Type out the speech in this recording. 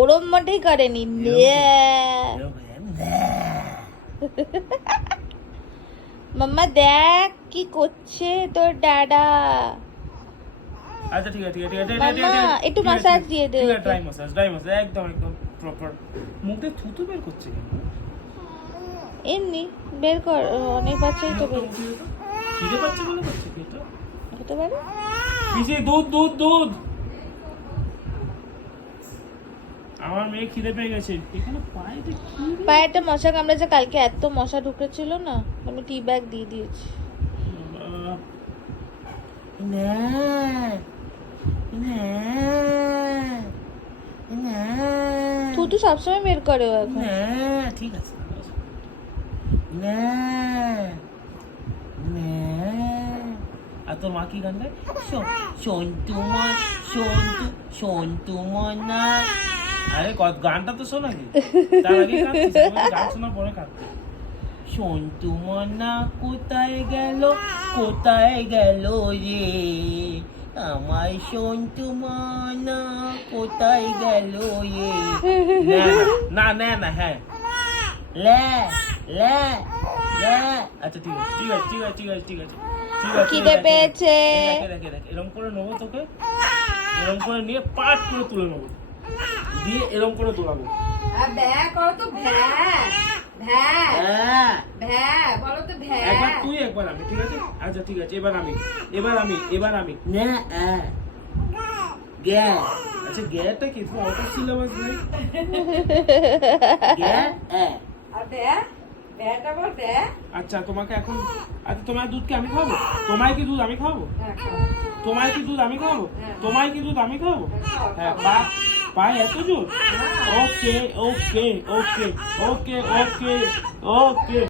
ওরম মোটেই করেনি। মাম্মা দেখ কি করছে তোর দাদা। আচ্ছা ঠিক আছে ঠিক আছে মাম্মা একটু মাসাজ দিয়ে দে। ড্রাই মাসাজ একদম একদম প্রপার। মুখে থুতু বের করছে কেন? এমনি বের কর, অনেক বাচ্চাই তো বের খিদে পাচ্ছে বলে করছে কি এটা? হতে পারে। পিছে দুধ দুধ দুধ। আমার মেয়ে খিদে পেয়ে গেছে। এখানে পায়েতে কি রে? পায়ে একটা মশা কামড়েছে, কালকে এত মশা ঢুকেছিল না, আমি টি ব্যাগ দিয়ে দিয়েছি। থুতু সবসময় বের করে ও এখন। ঠিক আছে। আর তোর মা কি গান গায়? সন্তু মা সন্তু মনা। আরে গানটা তো শোনা কি? তার আগে কাঁদছিস, আমাকে গান শোনা পরে কাঁদতে। সন্তু মনা কোথায় গেল রে? আমার সন্তু মনা কোথায় গেল রে? না না না হ্যাঁ লে লে লে। আচ্ছা ঠিক আছে ঠিক আছে ঠিক আছে ঠিক আছে ঠিক আছে ঠিক আছে। খিদে পেয়েছে। এরকম করে নেবো তোকে, এরকম করে নিয়ে পাট করে তুলে নেবো, দিয়ে এরকম করে তোলাবো। একবার তুই একবার আমি, ঠিক আছে? আচ্ছা ঠিক আছে, এবার আমি আচ্ছা গ্যাটা কি? তোমার অত সিলেবাস নেই। আচ্ছা তোমাকে এখন, আচ্ছা তোমার দুধ কি আমি খাবো? তোমায় কি দুধ আমি খাবো? তোমায় কি দুধ আমি খাবো? তোমায় কি দুধ আমি খাবো? হ্যাঁ পায়ে এত জোর? ওকে ওকে ওকে ওকে ওকে ওকে।